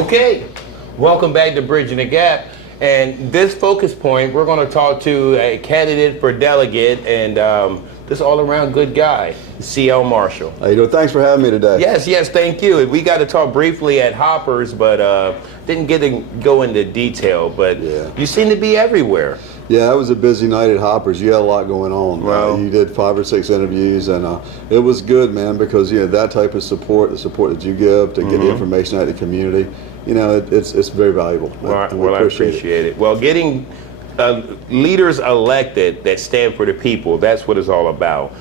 Okay, welcome back to Bridging the Gap. And this focus point, we're going to talk to a candidate for delegate and this all-around good guy, C.L. Marshall. How you doing? Thanks for having me today. Yes, thank you. We got to talk briefly at Hoppers, but didn't get to go into detail. But you seem to be everywhere. Yeah, it was a busy night at Hoppers. You had a lot going on. Well, you did 5 or 6 interviews, and it was good, man, because that type of support, the support that you give to get the information out to the community, it's very valuable. Well, I appreciate it. Well, getting leaders elected that stand for the people, that's what it's all about.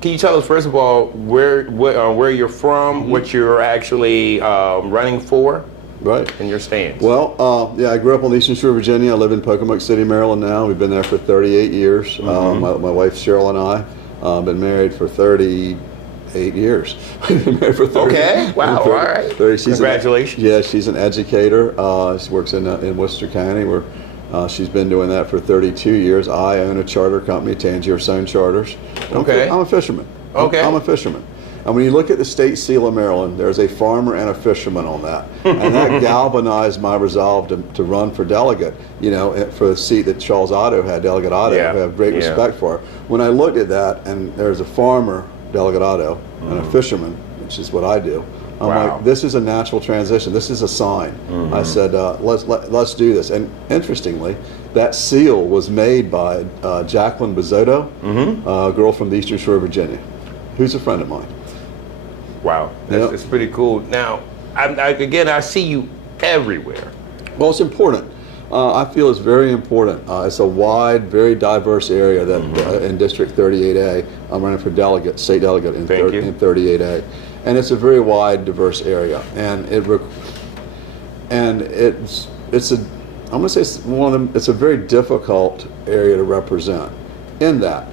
Can you tell us, first of all, where you're from, what you're actually running for? Right. And your stance. Well, I grew up on the Eastern Shore of Virginia. I live in Pocomoke City, Maryland now. We've been there for 38 years. My wife Cheryl and I been married for 38 years. We've been married for 30. Okay. Wow. 30, all right. 30, congratulations. She's an educator. She works in Worcester County, where she's been doing that for 32 years. I own a charter company, Tangier Sown Charters. Okay. I'm a fisherman. Okay. I'm a fisherman. And when you look at the state seal of Maryland, there's a farmer and a fisherman on that. And that galvanized my resolve to run for delegate, for the seat that Charles Otto had, Delegate Otto, who I have great respect for. When I looked at that, and there's a farmer, Delegate Otto, and a fisherman, which is what I do, I'm like, this is a natural transition. This is a sign. I said, let's do this. And interestingly, that seal was made by Jacqueline Bizzotto, a girl from the Eastern Shore of Virginia, who's a friend of mine. Wow, that's pretty cool. Now, I see you everywhere. Well, it's important. I feel it's very important. It's a wide, very diverse area that in District 38A, I'm running for delegate, state delegate in 38A, and it's a very wide, diverse area, and it's a very difficult area to represent. In that.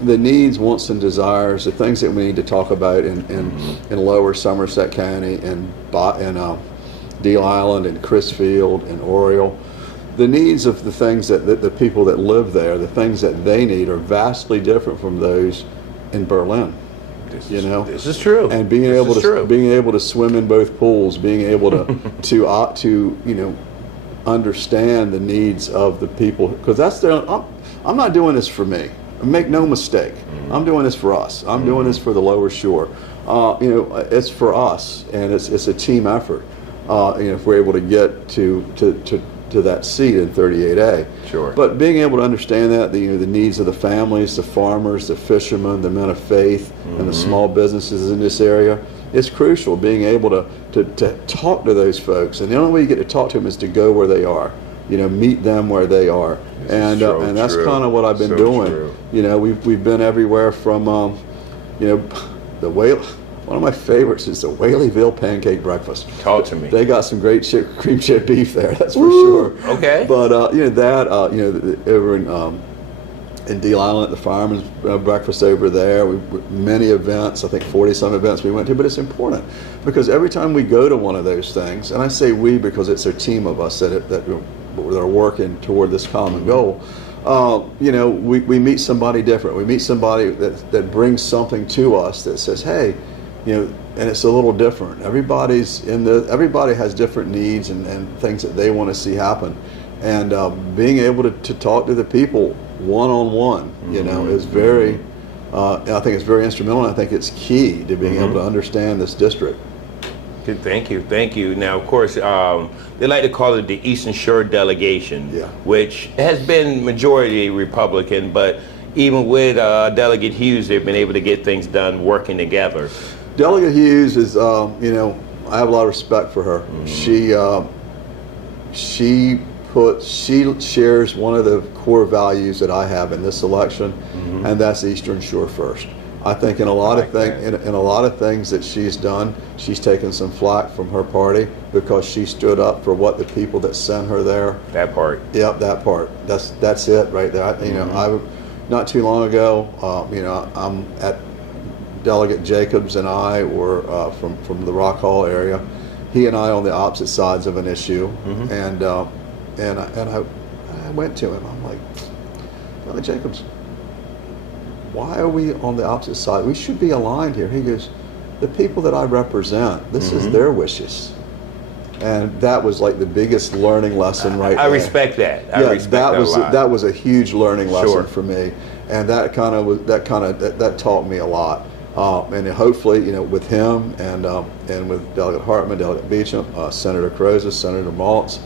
The needs, wants, and desires, the things that we need to talk about in lower Somerset County and Deal Island and Crisfield and Oriole, the needs of the things that the people that live there, the things that they need are vastly different from those in Berlin. This is true. And being able to swim in both pools, being able to understand the needs of the people, because I'm not doing this for me. Make no mistake, I'm doing this for us. I'm doing this for the lower shore. It's for us, and it's a team effort. If we're able to get to that seat in 38A. Sure. But being able to understand that, the needs of the families, the farmers, the fishermen, the men of faith, and the small businesses in this area, it's crucial. Being able to talk to those folks, and the only way you get to talk to them is to go where they are. Meet them where they are, and that's kind of what I've been doing. True. We've been everywhere from, the Whaley. One of my favorites is the Whaleyville pancake breakfast. Talk to me. They got some great cream chip beef there. That's for sure. Okay. But over in Deal Island at the Fireman's Breakfast over there, many events. I think 40-some events we went to. But it's important because every time we go to one of those things, and I say we because it's a team of us that are working toward this common goal. We meet somebody different. We meet somebody that brings something to us that says, hey, and it's a little different. Everybody has different needs and things that they want to see happen. And being able to talk to the people one-on-one, is very, I think it's very instrumental, and I think it's key to being able to understand this district. Thank you. Now, of course, they like to call it the Eastern Shore Delegation, which has been majority Republican, but even with Delegate Hughes, they've been able to get things done working together. Delegate Hughes is, I have a lot of respect for her. She shares one of the core values that I have in this election, and that's Eastern Shore first. I think in a lot of things that she's done, she's taken some flack from her party because she stood up for what the people that sent her there. That part. Yep, that part. That's it right there. I not too long ago, I'm at Delegate Jacobs and I were from the Rock Hall area. He and I on the opposite sides of an issue, and I went to him. I'm like, Delegate Jacobs, why are we on the opposite side? We should be aligned here. He goes, the people that I represent, this is their wishes. And that was like the biggest learning lesson right there. I respect that. I respect that a lot. That was a huge learning lesson Sure. for me, and that taught me a lot. And hopefully, with him and with Delegate Hartman, Delegate Beecham, Senator Carozza, Senator Maltz,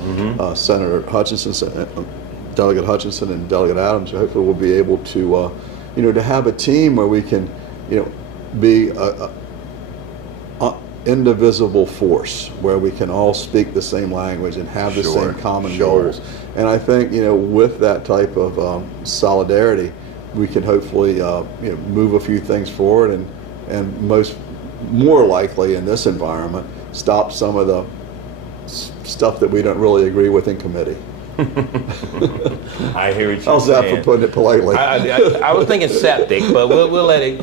Senator Hutchinson, Delegate Hutchinson, and Delegate Adams, hopefully we'll be able to, to have a team where we can, be a indivisible force where we can all speak the same language and have the Sure. same common Sure. goals. And I think, with that type of solidarity, we can hopefully, move a few things forward and more likely in this environment, stop some of the stuff that we don't really agree with in committee. I hear what you're How's saying. that for putting it politely? I was thinking septic, but we'll let it.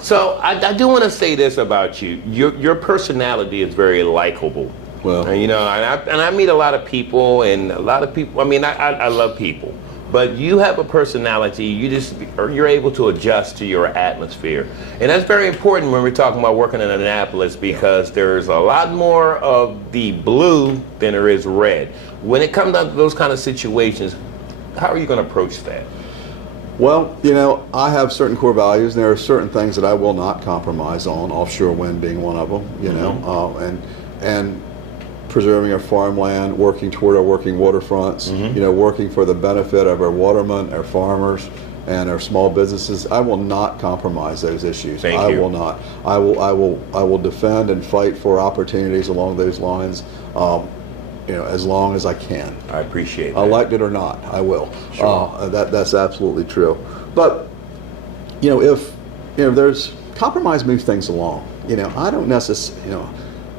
So I do want to say this about you. Your personality is very likable. Well, And, and I meet a lot of people, and a lot of people. I mean, I love people, but you have a personality. You're able to adjust to your atmosphere, and that's very important when we're talking about working in Annapolis, because there's a lot more of the blue than there is red. When it comes down to those kind of situations, how are you going to approach that? Well, I have certain core values, and there are certain things that I will not compromise on. Offshore wind being one of them. And preserving our farmland, working toward our working waterfronts, working for the benefit of our watermen, our farmers, and our small businesses. I will not compromise those issues. I will not. I will defend and fight for opportunities along those lines, as long as I can. I appreciate that. Elected or not, I will. Sure. That's absolutely true. But if there's compromise moves things along. I don't necessarily.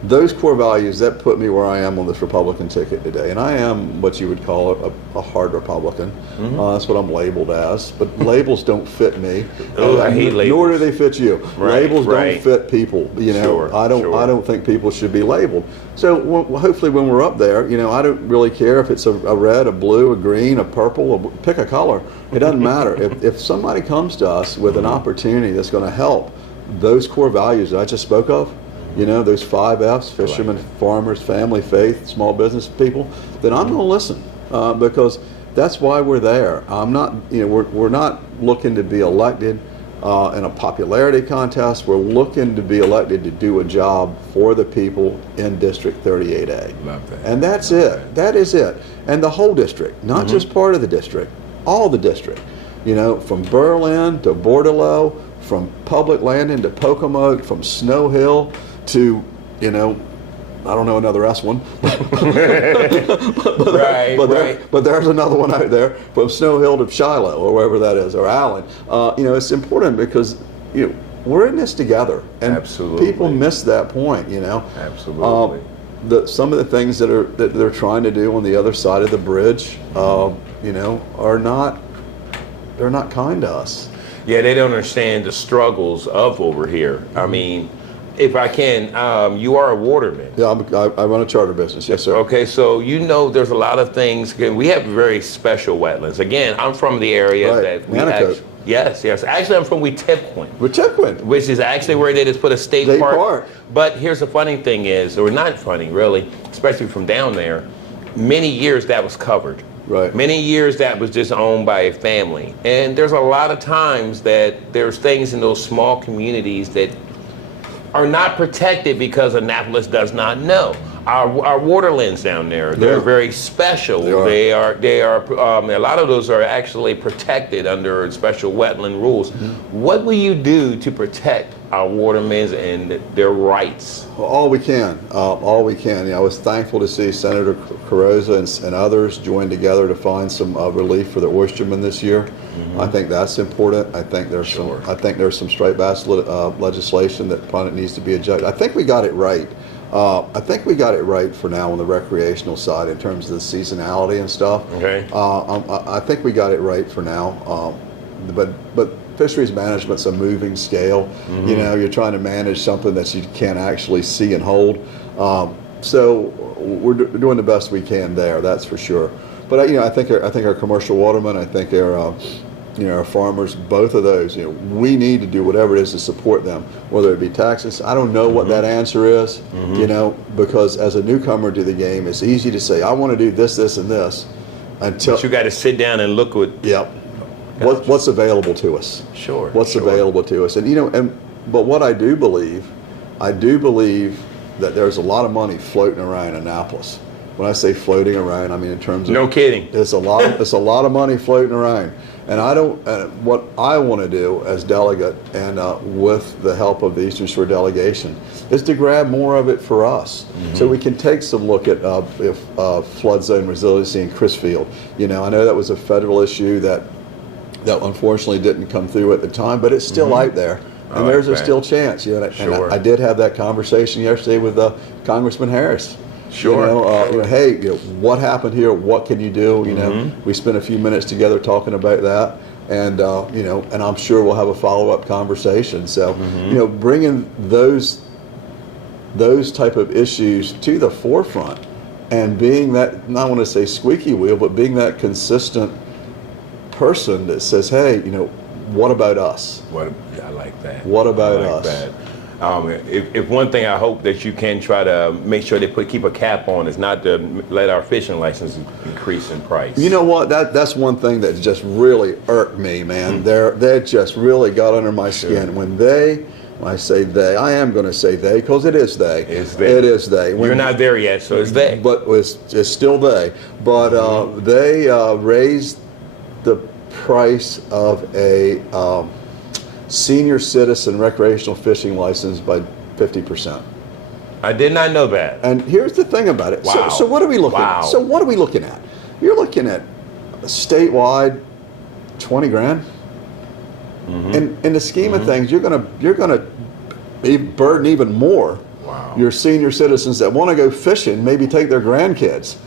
Those core values that put me where I am on this Republican ticket today, and I am what you would call a hard Republican. That's what I'm labeled as. But labels don't fit me. I hate labels. Nor do they fit you. Right, Labels right. don't fit people. Sure, I don't think people should be labeled. So hopefully, when we're up there, I don't really care if it's a red, a blue, a green, a purple. Pick a color. It doesn't matter. If somebody comes to us with an opportunity that's going to help those core values that I just spoke of, those 5 F's, fishermen, farmers, family, faith, small business people, then I'm going to listen because that's why we're there. I'm not, we're not looking to be elected in a popularity contest. We're looking to be elected to do a job for the people in District 38A. Love that. And that's it. That is it. And the whole district, not just part of the district, all the district. From Berlin to Bordelot, from Public Landing to Pocomoke, from Snow Hill to, I don't know another S one. But there's another one out there from Snow Hill to Shiloh or wherever that is, or Allen. It's important because, we're in this together. And Absolutely. people miss that point, Absolutely. Some of the things that they're trying to do on the other side of the bridge, they're not kind to us. Yeah, they don't understand the struggles of over here. I mean, if I can, you are a waterman. Yeah, I run a charter business. Yes, sir. Okay, so there's a lot of things. We have very special wetlands. Again, I'm from the area Right. that we Manicoke. Yes. Actually, I'm from Wetumpka, Wetumpka. which is actually where they just put a state park. But here's the funny thing is, or not funny really, especially from down there, many years that was covered. Right. Many years that was just owned by a family. And there's a lot of times that there's things in those small communities that are not protected because Annapolis does not know. Our waterlands down there, they're very special. They are. A lot of those are actually protected under special wetland rules. What will you do to protect our watermen and their rights? Well, all we can. I was thankful to see Senator Carozza and others join together to find some relief for the oystermen this year. I think that's important. I think there's some striped bass legislation that probably needs to be adjusted. I think we got it right. I think we got it right for now on the recreational side in terms of the seasonality and stuff. Okay. I think we got it right for now. But fisheries management's a moving scale. You're trying to manage something that you can't actually see and hold. So we're doing the best we can there. That's for sure. But I think our commercial watermen, I think our farmers, both of those, we need to do whatever it is to support them, whether it be taxes. I don't know what that answer is, because as a newcomer to the game, it's easy to say, I want to do this, this, and this. But you got to sit down and look at what's available to us. Sure. What's available to us. And but what I do believe that there's a lot of money floating around Annapolis. When I say floating around, I mean in terms of no kidding. It's a lot of money floating around. And I don't. What I want to do as delegate, and with the help of the Eastern Shore delegation, is to grab more of it for us, so we can take some look at flood zone resiliency in Crisfield. I know that was a federal issue that unfortunately didn't come through at the time, but it's still out there, and there's a still chance. And I did have that conversation yesterday with Congressman Harris. Sure. Hey, what happened here? What can you do? We spent a few minutes together talking about that, and and I'm sure we'll have a follow-up conversation. So, bringing those type of issues to the forefront, and being that, not want to say squeaky wheel, but being that consistent person that says, hey, what about us? I like that. What about us? That. If one thing I hope that you can try to make sure they keep a cap on is not to let our fishing license increase in price. You know what? That's one thing that just really irked me, man. They just really got under my skin when I say they, I am going to say they, because it is they. It is they. You're not there yet, so it's they. But it's still they. But they raised the price of a senior citizen recreational fishing license by 50%. I did not know that. And here's the thing about it. Wow. So what are we looking at? So what are we looking at? You're looking at statewide $20,000. In the scheme of things, you're gonna burden even more your senior citizens that want to go fishing, maybe take their grandkids.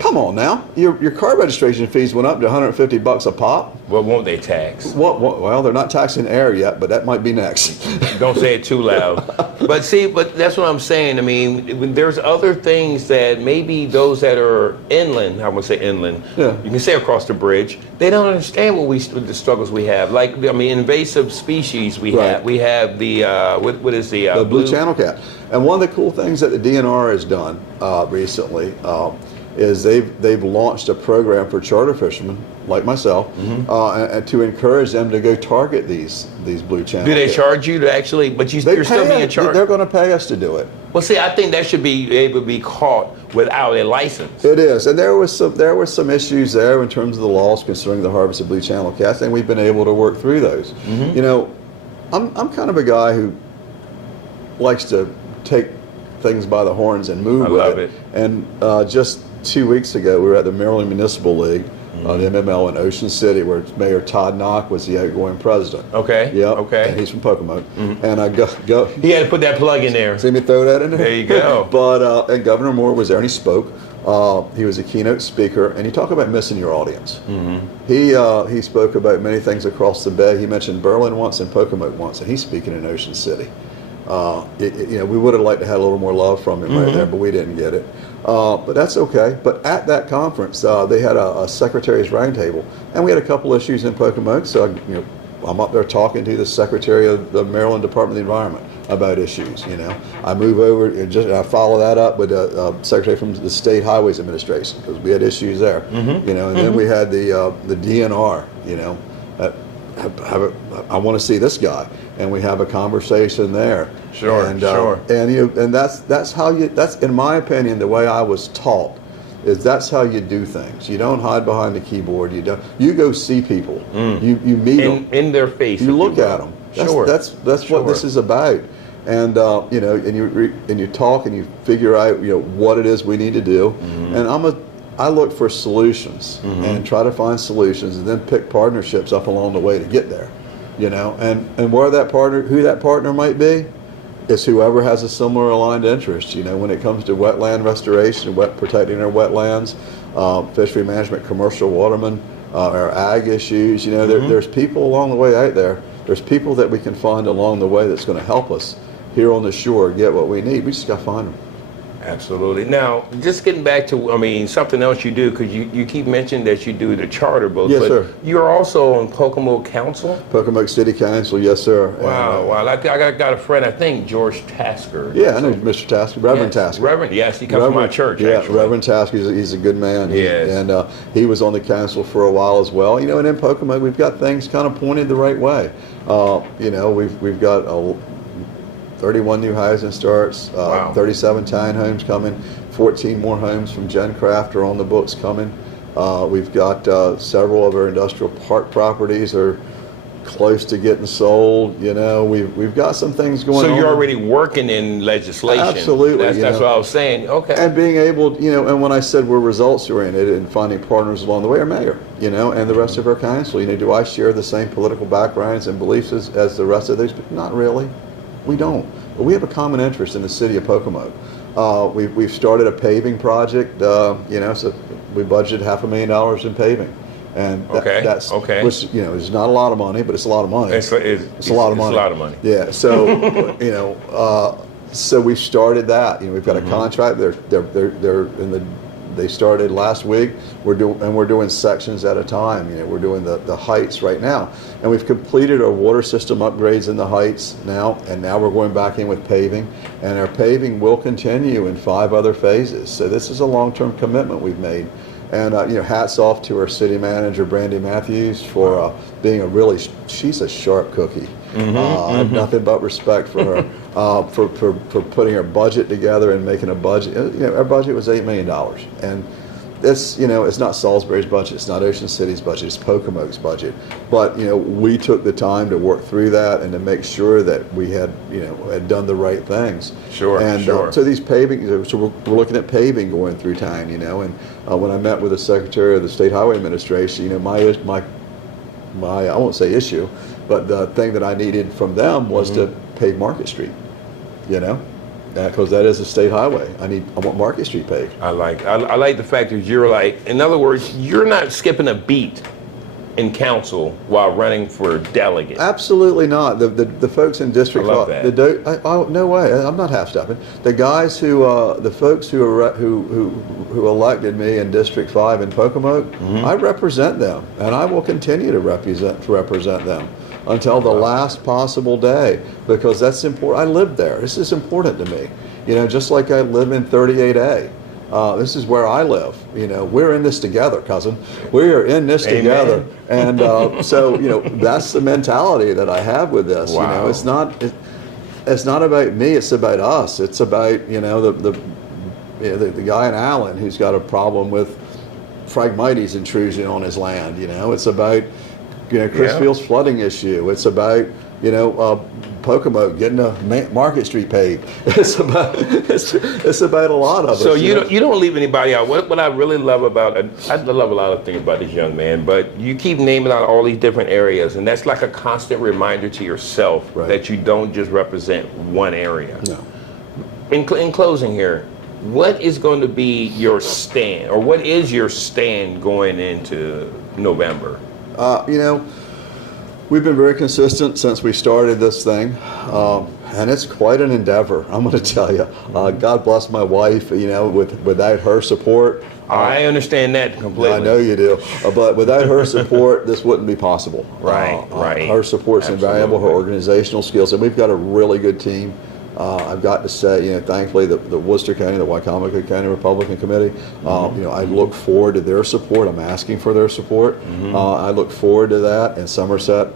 Come on now, your car registration fees went up to $150 a pop. Well, won't they tax? Well, they're not taxing air yet, but that might be next. Don't say it too loud. But that's what I'm saying. I mean, there's other things that maybe those that are inland, I would say inland, you can say across the bridge, they don't understand the struggles we have. Like, I mean, invasive species we have. We have the, what is the blue channel cat. And one of the cool things that the DNR has done recently is they've launched a program for charter fishermen like myself, and to encourage them to go target these blue channel. Do they charge you to actually? But you're still being charged. They're going to pay us to do it. Well, see, I think that should be able to be caught without a license. It is, and there were some issues there in terms of the laws concerning the harvest of blue channel cats, and we've been able to work through those. I'm kind of a guy who likes to take things by the horns and move with it. And just 2 weeks ago, we were at the Maryland Municipal League, the MML in Ocean City, where Mayor Todd Knock was the outgoing president. Okay. Yeah. Okay. And he's from Pocomoke. And I go. He had to put that plug in there. See me throw that in there? There you go. But and Governor Moore was there, and he spoke. He was a keynote speaker, and he talked about missing your audience. He spoke about many things across the bay. He mentioned Berlin once and Pocomoke once, and he's speaking in Ocean City. We would have liked to have a little more love from him right there, but we didn't get it. But that's okay. But at that conference, they had a secretary's roundtable, and we had a couple issues in Pocomoke. So I'm up there talking to the secretary of the Maryland Department of the Environment about issues. I move over and I follow that up with a secretary from the State Highways Administration, because we had issues there. And then we had the DNR. I want to see this guy, and we have a conversation there. Sure. And that's how that's in my opinion the way I was taught, is that's how you do things. You don't hide behind the keyboard. You go see people. You meet them in their face. You look at them. That's what this is about. And and you talk and you figure out what it is we need to do. And I look for solutions and try to find solutions, and then pick partnerships up along the way to get there. And who that partner might be, is whoever has a similar aligned interest. When it comes to wetland restoration, protecting our wetlands, fishery management, commercial watermen, our ag issues. There's people along the way out there. There's people that we can find along the way that's going to help us here on the shore get what we need. We just got to find them. Absolutely. Now, just getting back to, I mean, something else you do, because you keep mentioning that you do the charter boats. Yes, but sir. You're also on Pocomoke Council? Pocomoke City Council, yes, sir. Wow, And, wow. I got a friend, I think, George Tasker. yeah, I know Mr. Tasker, Reverend Tasker. Reverend, yes, he comes from my church, Yeah, actually. Reverend Tasker, he's a good man. Yes. And he was on the council for a while as well. You know, and in Pocomoke, we've got things kind of pointed the right way. You know, we've got 31 new housing starts, Wow. 37 townhomes coming, 14 more homes from Jen Craft are on the books coming. We've got several of our industrial park properties are close to getting sold. You know, we've got some things going on. So you're already working in legislation. Absolutely. That's what I was saying. Okay. And being able, you know, and when I said we're results oriented and finding partners along the way, our mayor, you know, and the rest of our council, you know, do I share the same political backgrounds and beliefs as the rest of those? Not really. We don't. But we have a common interest in the city of Pocomoke. We've started a paving project, you know, so we budgeted $500,000 in paving. And that's which, you know, is not a lot of money, but it's a lot of money. It's a lot of money. It's a lot of money. Yeah. So, you know, so we started that. You know, we've got a contract. They're in the. They started last week. We're doing sections at a time. You know, we're doing the heights right now, and we've completed our water system upgrades in the heights now. And now we're going back in with paving, and our paving will continue in 5 other phases. So this is a long-term commitment we've made. And you know, hats off to our city manager, Brandy Matthews, for being she's a sharp cookie. I have nothing but respect for her, for putting her budget together and making a budget. You know, our budget was $8 million. And it's, you know, it's not Salisbury's budget, it's not Ocean City's budget, it's Pocomoke's budget. But, you know, we took the time to work through that and to make sure that we had, you know, had done the right things. Sure, and sure. So these paving, so we're looking at paving going through town, you know, and when I met with the Secretary of the State Highway Administration, you know, my I won't say issue, but the thing that I needed from them was to pave Market Street, you know, because that is a state highway. I want Market Street paved. I like the fact that you're like, in other words, you're not skipping a beat in council while running for delegate. Absolutely not. The folks in District 5. I love that. No way. I'm not half stepping. The guys the folks who elected me in District 5 in Pocomoke, I represent them, and I will continue to represent them until the last possible day, because that's important. I live there. This is important to me. You know, just like I live in 38A. This is where I live. You know, we're in this together, cousin. We are in this together. And so, you know, that's the mentality that I have with this. Wow. You know, it's not about me. It's about us. It's about, you know, the guy in Allen who's got a problem with Phragmites intrusion on his land. You know, it's about, you know, Chris Field's flooding issue. It's about, you know, Pocomoke getting a Market Street paved. It's about a lot of us. So you don't leave anybody out. What I really love about I love a lot of things about this young man, but you keep naming out all these different areas, and that's like a constant reminder to yourself that you don't just represent one area. No. In closing here, what is going to be your stand, or what is your stand going into November? You know, we've been very consistent since we started this thing, and it's quite an endeavor, I'm going to tell you. God bless my wife, you know, without her support. I understand that completely. I know you do, but without her support, this wouldn't be possible. Right. Her support's invaluable, her organizational skills, and we've got a really good team. I've got to say, you know, thankfully, the Worcester County, the Wycomico County Republican Committee, you know, I look forward to their support. I'm asking for their support. I look forward to that. And Somerset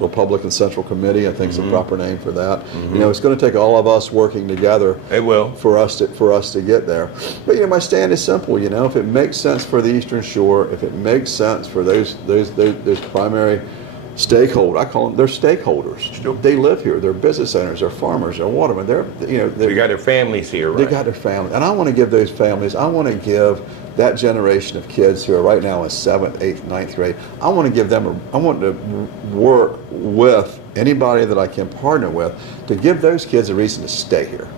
Republican Central Committee, I think is the proper name for that. You know, it's going to take all of us working together. It will. For us to get there. But you know, my stand is simple. You know, if it makes sense for the Eastern Shore, if it makes sense for those primary stakeholders, I call them, they're stakeholders. They live here. They're business owners. They're farmers. They're watermen. They got their families here. Right? They got their family, and I want to give those families. I want to give that generation of kids who are right now in 7th, 8th, 9th grade. I want to give them. I want to work with anybody that I can partner with to give those kids a reason to stay here.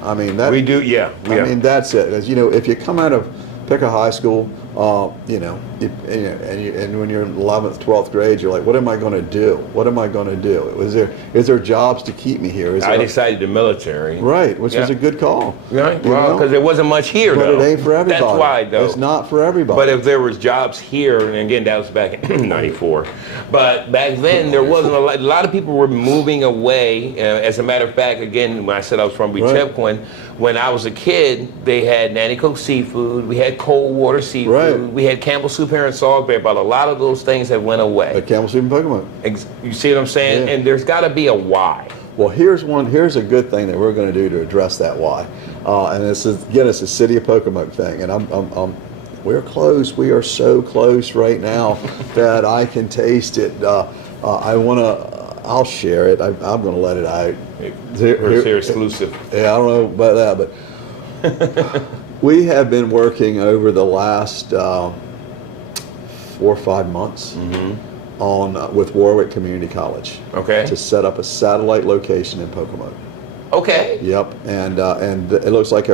I mean that we do. Yeah. I mean that's it. As you know, if you come out of pick a high school, you know, and when you're in 11th, 12th grade, you're like, what am I going to do? What am I going to do? Is there jobs to keep me here? I decided the military. Right, which was a good call. Right, well, because there wasn't much here, but though. It ain't for everybody. That's why, though. It's not for everybody. But if there was jobs here, and again, that was back in '94. But back then, there wasn't a lot of people were moving away. As a matter of fact, again, when I said I was from Bechepquin, when I was a kid, they had Nanticoke seafood. We had cold water seafood. Right. We had Campbell soup here in Salisbury. But a lot of those things have went away. Like Campbell soup and Pocomoke. You see what I'm saying? Yeah. And there's got to be a why. Well, here's a good thing that we're going to do to address that why, and this is, again, it's a City of Pocomoke thing, and we're close. We are so close right now that I can taste it. I'll share it. I'm going to let it out. Here exclusive. Yeah, I don't know about that, but we have been working over the last 4 or 5 months. With Warwick Community College. Okay. To set up a satellite location in Pocomoke. Okay. Yep, and it looks like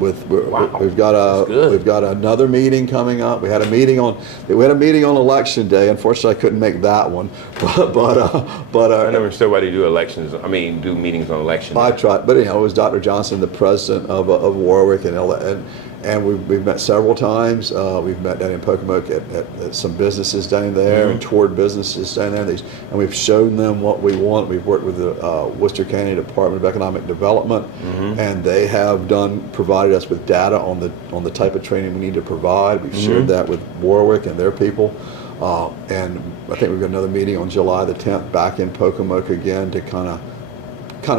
we've got another meeting coming up. We had a meeting on election day. Unfortunately, I couldn't make that one, but I never understood why they do elections. I mean, do meetings on election day. I tried, but it was Dr. Johnson, the president of Warwick, and we've met several times. We've met down in Pocomoke at some businesses down there and toured businesses down there. And we've shown them what we want. We've worked with the Worcester County Department of Economic Development, and they have provided us with data on the type of training we need to provide. We've shared that with Warwick and their people. And I think we've got another meeting on July the 10th back in Pocomoke again to kind of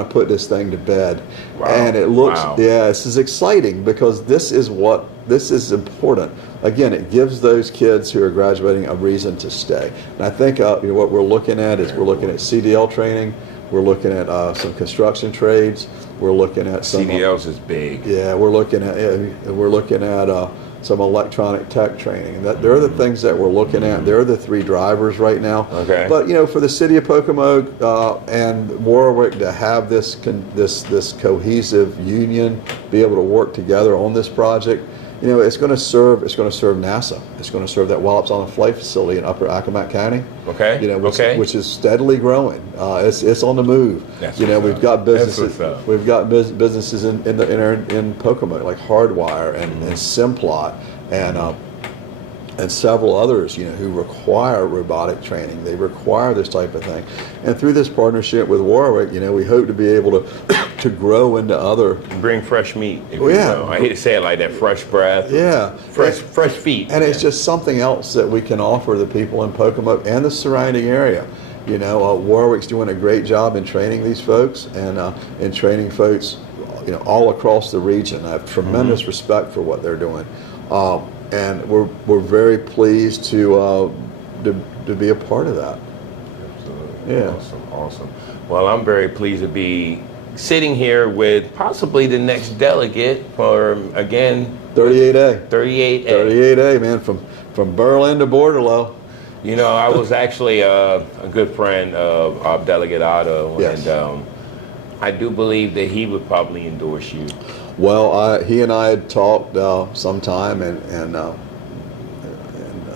put this thing to bed. Wow. And it looks, this is exciting because this is important. Again, it gives those kids who are graduating a reason to stay. And I think what we're looking at is we're looking at CDL training, we're looking at some construction trades, we're looking at some CDLs is big. Yeah, we're looking at some electronic tech training. And they're the things that we're looking at. They're the 3 drivers right now. Okay. But for the City of Pocomoke and Warwick to have this cohesive union, be able to work together on this project, it's going to serve NASA. It's going to serve that Wallops Island Flight Facility in Upper Accomack County. Okay. Which is steadily growing. It's on the move. We've got businesses. We've got businesses in Pocomoke like Hardwire and Simplot and several others, who require robotic training. They require this type of thing. And through this partnership with Warwick, we hope to be able to grow into other. Bring fresh meat. I hate to say it like that. Fresh breath. Yeah. Fresh feet. And it's just something else that we can offer the people in Pocomoke and the surrounding area. Warwick's doing a great job in training these folks and in training folks, all across the region. I have tremendous respect for what they're doing. And we're very pleased to be a part of that. Absolutely. Yeah. Awesome. Well, I'm very pleased to be sitting here with possibly the next delegate for, again, 38A. 38A. 38A, man, from Berlin to Bordelot. I was actually a good friend of Delegate Otto, yes. And I do believe that he would probably endorse you. Well, he and I had talked sometime, and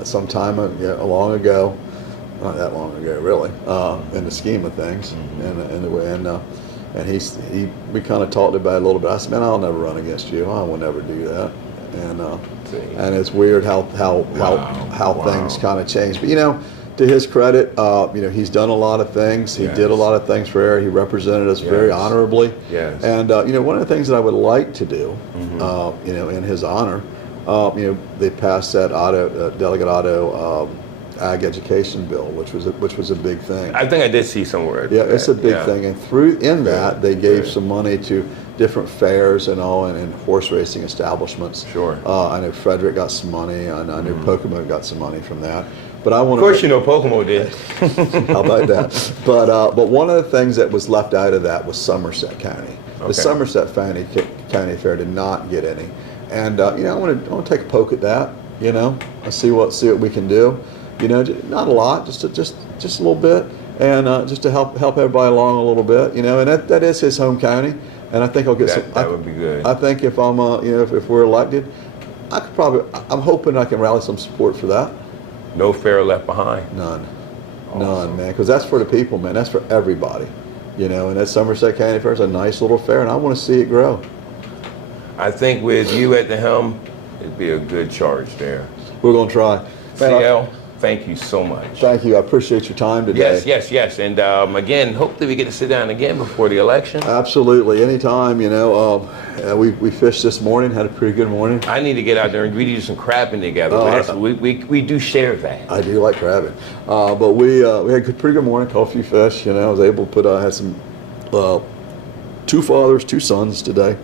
sometime long ago, not that long ago, really, in the scheme of things, and we kind of talked about it a little bit. I said, "Man, I'll never run against you. I will never do that." And it's weird how things kind of change. But to his credit, he's done a lot of things. He did a lot of things for Air. He represented us very honorably. Yes. And one of the things that I would like to do, in his honor, they passed that Delegate Otto Ag Education Bill, which was a big thing. I think I did see somewhere. Yeah, it's a big thing. And that they gave some money to different fairs and horse racing establishments. Sure. I know Frederick got some money. I know Pocomoke got some money from that. But I want to. Of course, Pocomoke did. How about that? But one of the things that was left out of that was Somerset County. Okay. The Somerset County Fair did not get any, and I want to take a poke at that. And see what we can do. Not a lot, just a little bit, and just to help everybody along a little bit. And that is his home county, and I think I'll get some. That would be good. I think if I'm if we're elected, I could probably, I'm hoping I can rally some support for that. No fair left behind. None. Awesome. None, man, because that's for the people, man. That's for everybody. You know, and that Somerset County Fair is a nice little fair, and I want to see it grow. I think with you at the helm, it'd be a good charge there. We're going to try. Man, CL, thank you so much. thank you. I appreciate your time today. Yes. And again, hopefully we get to sit down again before the election. Absolutely. Anytime, you know. We fished this morning, had a pretty good morning. I need to get out there and we do some crabbing together. We do share that. I do like crabbing. But we had a pretty good morning, caught a few fish, you know. I was able to had some, 2 fathers, 2 sons today.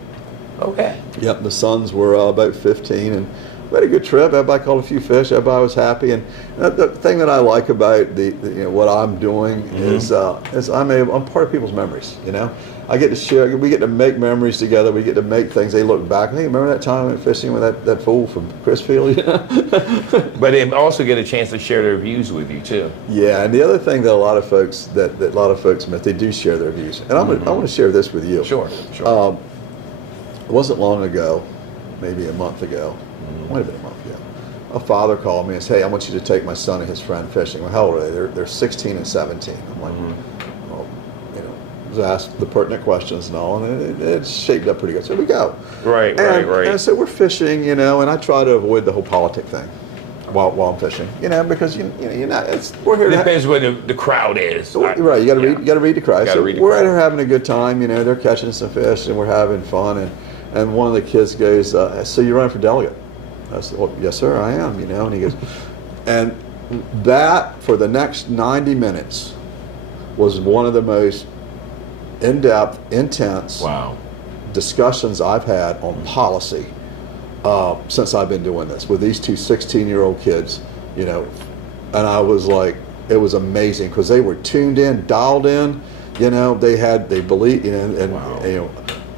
Okay. Yep, the sons were about 15, and we had a good trip. Everybody caught a few fish. Everybody was happy, and the thing that I like about the you know, what I'm doing is I'm part of people's memories. You know, I get to share. We get to make memories together. We get to make things. They look back. Hey, remember that time I went fishing with that fool from Chrisfield? You know? But they also get a chance to share their views with you too. Yeah, and the other thing that a lot of folks miss, they do share their views, and I want to share this with you. Sure. It wasn't long ago, maybe a month ago, might have been a month ago, a father called me and said, hey, I want you to take my son and his friend fishing. Well, how old are they? They're 16 and 17. I'm like, well, you know, was asked the pertinent questions and all, and it shaped up pretty good. So we go. Right. And so we're fishing, you know, and I try to avoid the whole politic thing while I'm fishing, you know, because you're not. We're here. It depends where the crowd is. Right. You got to read. You got to read the crowd. So we're out here having a good time. You know, they're catching some fish and we're having fun. And one of the kids goes, so you're running for delegate? I said, well, yes, sir, I am, you know. And he goes, and that, for the next 90 minutes, was one of the most in-depth, intense discussions I've had on policy since I've been doing this with these 2 16-year-old kids, you know. And I was like, it was amazing because they were tuned in, dialed in, you know. They believe, you know, and you know.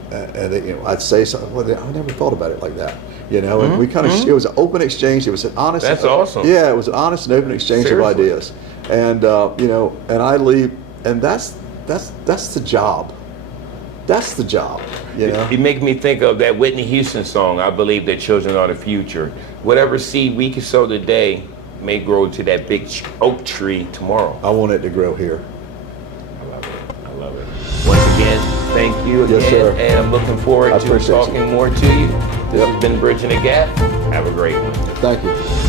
And you know, I'd say something. Well, I never thought about it like that, you know. And we kind of it was an open exchange. It was an honest. That's awesome. Yeah, it was an honest and open exchange of ideas. And you know, and I leave, and that's the job. That's the job. You know. It makes me think of that Whitney Houston song. I believe that children are the future. Whatever seed we can sow today may grow to that big oak tree tomorrow. I want it to grow here. I love it. Once again, thank you again. Yes, sir. And I'm looking forward to talking more to you. This has been Bridging the Gap. Have a great one. Thank you.